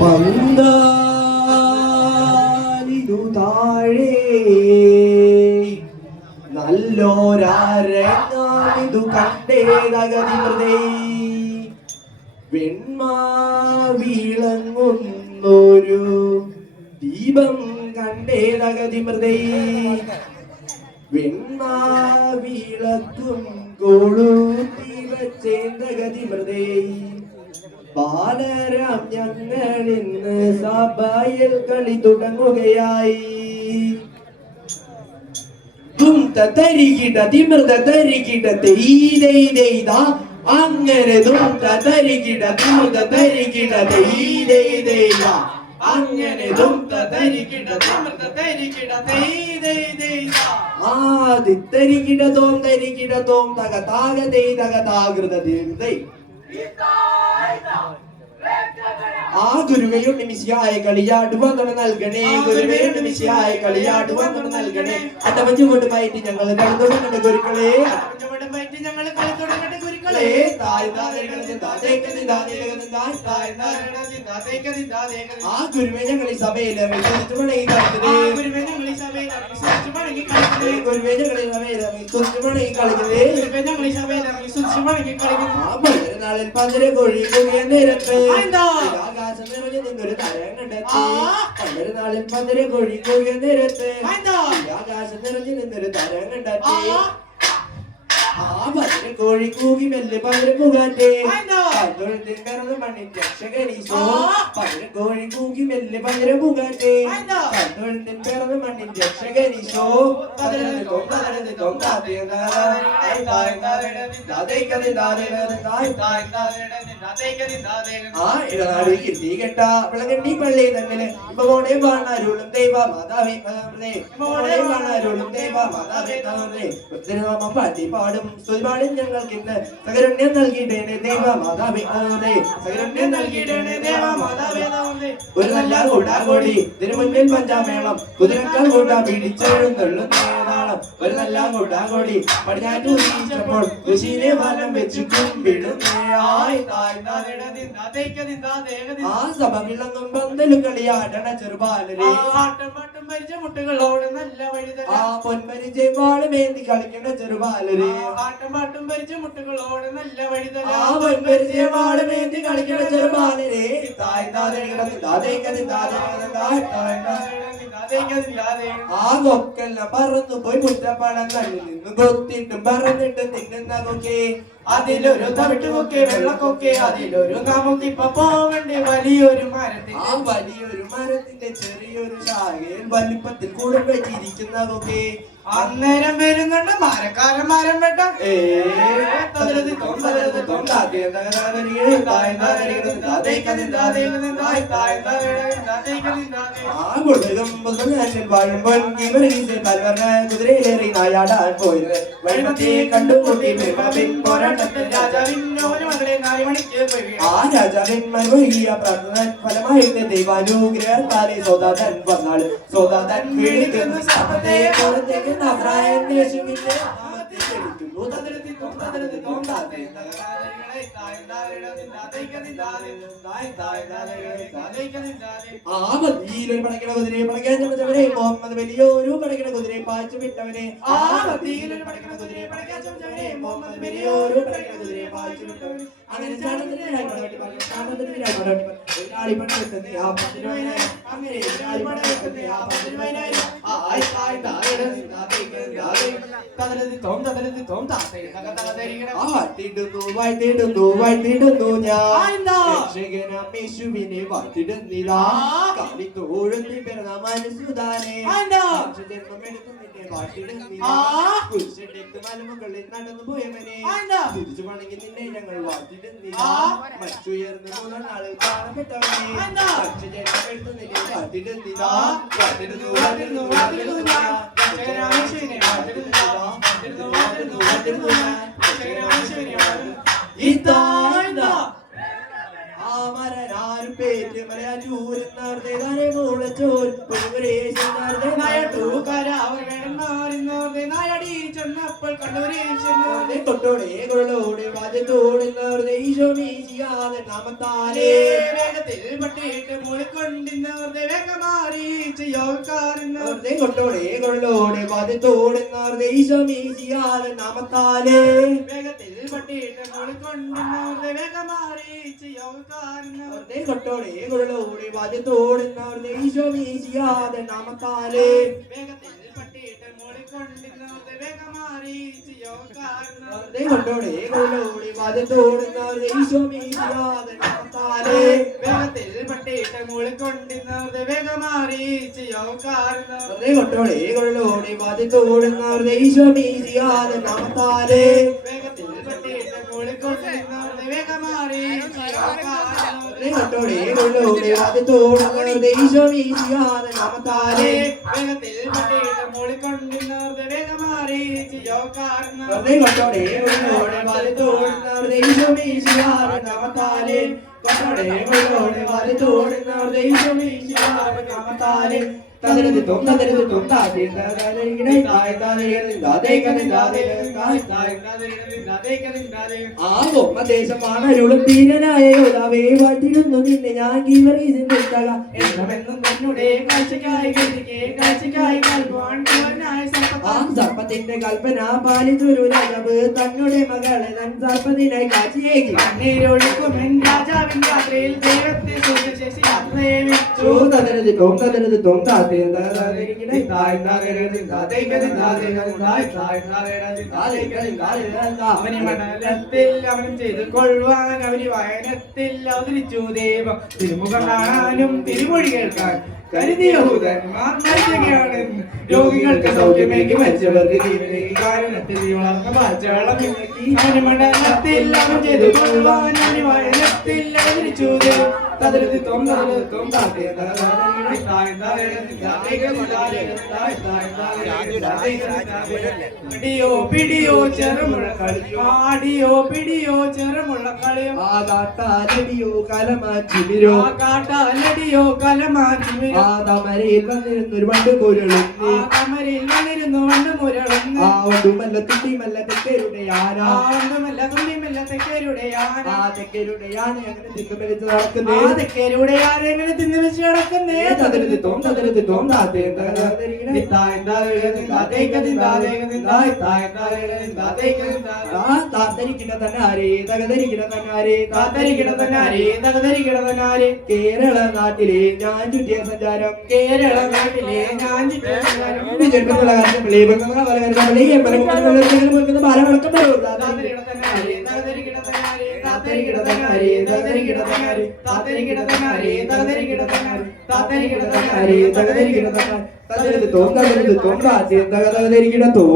പന്താലിനു താഴെ നല്ലോരാരങ്ങാനിതു കണ്ടേതകതി മൃതേ വെണ്മാവിളങ്ങുന്നൊരു ദീപം കണ്ടേതകതി മൃതേ വെണ്മാവിളക്കും കൊളുത്തി വച്ചേന്തകതി മൃതേ ബാലരാം ഞങ്ങളിന്ന് സഭയിൽ കളി തുടങ്ങുകയായി തരികിട തിമൃത തരികിട തെയ്ത അങ്ങനെ തരികിട തിമൃത തരികിട തെയ്ത അങ്ങനെ തരികിട തിമൃത തരികിട തെയ്ത ആദിത്തരികിടതോം തരികിടതോം തക താക തക താകൃത ദൈ ആ ഗുരുവയുടെ മിശിയായ കളിയാടുവാൻ തുട നൽകണേ ഗുരുവയുടെ മിശിയായ കളിയാടുവാൻ തുട നൽകണേ അട്ടവഞ്ചുകൊണ്ടുമായിട്ട് ഞങ്ങൾ കളി തുടങ്ങേണ്ട ഗുരുക്കളെ ഞങ്ങൾ കളി തുടങ്ങേണ്ട ഗുരുക്കളെ ആ ഗുരുവെ ഞങ്ങൾ ഈ സഭയിൽ ഗുരുവെ ഞങ്ങൾ ഈ സഭയിൽ നാളിൽ പന്തര കോഴി നേരത്ത് ആകാശം നിറഞ്ഞു നിന്നൊരു തരം കണ്ടെത്തി നാളിൽ പന്തര കോഴി നേരത്ത് ആകാശം നിറഞ്ഞു നിന്നൊരു തരം കണ്ടെത്തി ആ പതിര കോഴി കൂകി മെല്ലെ പതിര പുകാറ്റേ പിറന്ന മണ്ണിൻ രക്ഷകനീശോ പതിര കോഴി കൂകി മെല്ലെ പതിര പുകാറ്റേ പിറന്ന മണ്ണിൻ രക്ഷകനീശോ ആ ഇടനാടി കിട്ടി കെട്ട വിളകണ്ണി പള്ളി തന്നെ ഇപ്പോടെ കാണാരുളും ദൈവ മാതാവേ കാണാരുളും ദൈവ മാതാവേ ഒത്തിരിനാമ പാട്ടി പാടും സ്തുതിപാടും ഞങ്ങൾക്ക് ഇന്ന് സകരുണ്യം നൽകിയിടേണേ ദൈവ മാതാവേ സകരുണ്യം നൽകിയിടേണേ ദൈവ മാതാവേ ഒരു നല്ല കൂടാകോടി തിരുമുന്നിൽ പഞ്ചാമേളം കുതിരക്കാൽ കൂടാ പിടിച്ചെഴുന്നള്ളുന്നേതാളം ഒരു നല്ല കൂടാകോടി പടിഞ്ഞാറ്റു വീശപ്പോൾ കൃഷിയിലെ വനം വെച്ചു കുമ്പിടുന്നേയായി ആ സഭ വിളങ്ങും പന്തലും കളിയാടണ ചെറുപാലരെ മുട്ടുകളോട് നല്ല വഴി ആ പൊന്മരിജയം വാളുമേന്തി കളിക്കണ ചെറുപാലരെ പാട്ടും പരിച്ച മുട്ടുകളോട് നല്ല വഴി ആ പൊന്മരിജയം വാളുമേന്തി കളിക്കണ ചെറുപാലരെ ആ കൊക്കെല്ലാം പറന്നു പോയി മുറ്റപ്പടം കണ്ണിൽ നിന്ന് കൊത്തിട്ടും പറന്നിട്ടും തിന്നുന്ന കൊക്കെ അതിലൊരു തവിട്ടുകൊക്കെ വെള്ളക്കൊക്കെ അതിലൊരു നമുക്കിപ്പോ പോവണ്ടേ വലിയൊരു മരത്തിൽ ആ വലിയൊരു മരത്തിന്റെ ചെറിയൊരു ശാഖയിൽ വലിപ്പത്തിൽ കൂടും വെച്ചിരിക്കുന്ന കൊക്കെ അന്നേരം വരുന്നുണ്ട് മരക്കാരൻ മരം വെട്ട കുതിരയിലേറി നായാടാൻ പോയത് വെള്ളത്തെ കണ്ടുകൂട്ടി ആ രാജാവിൻ മനോഹരിയ പ്രാർത്ഥന ഫലമായിട്ട് ദൈവാനുഗ്രഹത്താലെ സോദാതൻ വന്നാൾ സോദാതൻ വിളിക്കുന്ന ശബ്ദത്തെ പുറത്തേക്ക് നസ്രായൻ യേശുവിന്റെ നാമത്തിൽ വിളിക്കുന്നു ആ മതിയിലൊരു പടക്കണ കുതിരയെ പടക്കാൻ ശ്രമിച്ചവനെ മുഹമ്മദ് വലിയൊരു പടക്കണ കുതിരയെ പാച്ചു വിട്ടവനെ ആ മതിയിലൊരു പടക്കണ കുതിരയെ പടക്കാൻ ശ്രമിച്ചവനെ മുഹമ്മദ് വലിയൊരു പടക്കണ കുതിരയെ പാച്ചു വിട്ടവനെ അങ്ങനെ ചാണത്തിനായി പടവെട്ടി പറഞ്ഞു ചാണത്തിനായി പടവെട്ടി പറഞ്ഞു പടവെട്ടുന്ന ആ പതിനായിരം അങ്ങനെ പടവെട്ടുന്ന ആ 10,000 വാഴ്ത്തിടുന്നു ഞാൻ യേശുവിനെ വാഴ്ത്തിടുന്നില്ല കാലിത്തോഴത്തിൽ പിറന്ന മനസ്സുതാനെ ജന്മമെടുക്കുന്നില്ലേ വാഴ്ത്തിടുന്നില്ല കുരിശെടുത്ത് മലമുകളിൽ നടന്നു പോയവനെ തിരിച്ചു വണങ്ങി നിന്നെ ഞങ്ങൾ വാഴ്ത്തിടുന്നില്ല മറ്റുയർന്ന 3 നാളിൽ കാണപ്പെട്ടവനെ ജന്മമെടുക്കുന്നില്ലേ വാഴ്ത്തിടുന്നില്ല അമരനായ മാരും പേറ്റ് മലയാറ്റൂരെന്നാർത്തെ താനെ മൂളച്ചോർ പൊതുവരേശെന്നാർത്തെ നായട്ടൂക്കാരാവർ വേണമെന്നാറിന്നോർത്തെ നായടി ചെന്നപ്പോൾ കണ്ണൂരേശെന്നോർത്തെ തൊട്ടോടെ കൊള്ളോടെ വാജത്തോടുന്നോർത്തെ ഈശോ മീശിയാതെ നാമത്താലേ വേഗത്തിൽ പട്ടിയിട്ട് മൂളിക്കൊണ്ടിന്നോർത്തെ വേഗമാറി ചെയ്യോക്കാരെന്നോർത്തെ കൊട്ടോടെ കൊള്ളോടെ വാജത്തോടുന്നോർത്തെ ഈശോ മീശിയാതെ നാമത്താലേ വേഗത്തിൽ പട്ടിയിട്ട് മൂളിക്കൊണ്ടിന്നോർത്തെ വേഗമാറി ചെയ്യോക്കാരെന്നോർത്തെ കൊട്ടോടെ കൊള്ളോടെ വാജത്തോടുന്നോർത്തെ ഈശോ മീശിയാതെ നാമത്താലേ വേഗത്തിൽ പട്ടിയിട്ട് മൂളിക്കൊണ്ടിന്നോർത്തെ വേഗമാറി ചെയ്യോക്കാരെന്നോർത്തെ കൊട്ടോടെ കൊള്ളോടെ വാജത്തോടുന്നോർത്തെ ഈശോ മീശിയാതെ നാമത്താലേ വേഗത്തിൽ പട്ടിയിട്ട് മൂളിക്കൊണ്ടിന്നോർത്തെ വേഗമാറി ചെയ്യോക്കാരെന്നോർത്തെ കൊട്ടോടെ കൊള്ളോടെ വാജത്തോടുന്നോർത്തെ ഈശോ മീശിയാതെ നാമത്താലേ വേഗത്തിൽ പട്ടിയിട്ട് മൂളിക്കൊണ്ടിന്നോർത്തെ വേഗമാറി ചെയ്യോക്കാരെന്നോർത്തെ കൊട്ടോടെ കൊള്ളോടെ വാജത്തോടുന്നോർത്തെ ഈശോ മീശിയാതെ നാമത്താലേ വേഗത്തിൽ പട്ടിയിട്ട് മൂളിക്കൊണ്ടിന്നോർത്തെ വേഗമാറി ചെയ്യോക്കാരെന്നോർത്തെ കൊട്ടോടെ കൊള്ളോടെ വാജത്തോടുന്നോർത്തെ ഈശോ മീശിയാതെ നാമത്താലേ കൊട്ടോടെ കൊള്ളോടെ വാജത്തോടുന്നോർത്തെ ഈശോ മീശിയാതെ നാമത്താലേ തദരിതും ദേശമാണരുളും തീരനായ യോധാവേ വാട്ടിരുന്നു നിന്നെ ഞാൻ ഗീവറീസിന്റെത്തക എന്നും നിന്നുടെ കാഴ്ചയ്ക്കായി കാഴ്ചയ്ക്കായി ആ സർപ്പത്തിന്റെ കൽപ്പന പാലിച്ചൊരു രാജാവ് തന്നുടെ മകളെ തൻ സർപ്പത്തിനായി കാഴ്ചയേകി കണ്ണീരൊഴുക്കും രാജാവിൻ രാത്രിയിൽ ദൈവത്തെ സുശേഷി യാത്രയേവിച്ചു തദരിതും അവന് മണ്ഡലത്തിൽ അവനും ചെയ്തു കൊള്ളുവാൻ അവന് വയനത്തിൽ അവതരിച്ചു ദൈവം തിരുമുഖം കാണാനും തിരുമൊഴി കേൾക്കാൻ കരുതിയഹൂദന്മാർ മരിക്കുകയാണ് രോഗികൾക്ക് സൗഖ്യമേകി മരിച്ചവർക്ക് ജീവനേകി കാരണത്തിൽ വളർന്ന പാച്ചവളം അവന് മണ്ഡലത്തിൽ അവൻ ചെയ്തു കൊള്ളുവാൻ അവന് വയനത്തിൽ അവതരിച്ചു ദൈവം തദരിതും പിടിയോ ചെറുമുള്ള കളിയോ ആടിയോ പിടിയോ ചെറുമുള്ള കളിയോ ആ കാട്ടാലടിയോ കലമാച്ചിരോ ആ കാട്ടാലടിയോ കലമാച്ചിരോ ആ തമരയിൽ വന്നിരുന്നൊരു പണ്ട് കുരളും ആ കമരിൽ വന്നിരുന്നു വണ്ട് മുരളുന്നു ആ ഒടുമല്ല തുണ്ടിമല്ല തെക്കരുടെ ആന ആ വണ്ടുമല്ല തുണ്ടിമല്ല തെക്കേരുടെ ആന ആ തെക്കരുടെ ആന അങ്ങനെ തിക്കുമലിച്ച് നടക്കുന്നേ ആ തെക്കേരുടെ ആന എങ്ങനെ തിന്നു വെച്ച് കിടക്കുന്നേ തദരിതും താത്തേ ആ താത്തരിക്കിട തന്നാരേ തകതരിക്കിട തന്നാരേ കേരള നാട്ടിലെ ഞാൻ ചുറ്റിയ സഞ്ചാരം കേരള നാട്ടിലെ ഞാൻ തോന്നിരിക്കണ തോ